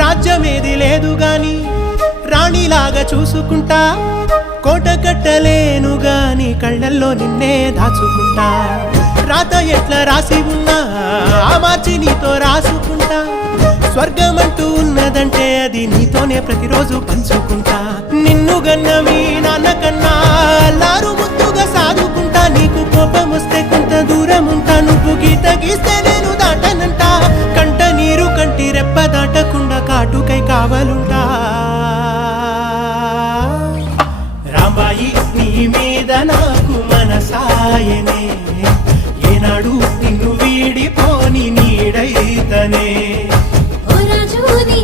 రాజ్యమేది లేదు గాని రాణిలాగా చూసుకుంటా, కోట కట్టలేను గాని కళ్ళల్లో నిన్నే దాచుకుంటా. రాత ఎట్లా రాసి ఉన్నా ఆ మార్చి నీతో రాసుకుంటా. స్వర్గమంటూ ఉన్నదంటే అది నీతోనే ప్రతిరోజు పంచుకుంటా. నిన్ను గన్న మీ నాన్న కన్నా అల్లారు ముద్దుగా సాదుకుంటా. నీకు కోపం వస్తే కొంత దూరం ఉంటా, నువ్వు గీత గీస్తే నేను దాటనంటా. కంట నీరు కంటి రెప్ప దాటకుండా కాటుకై కావలుంటా. రాంబాయి నీ మీద నాకు మనసాయనే, ఏనాడు నిన్ను వీడిపోని నీడైతనే. ఓ రాజు నీ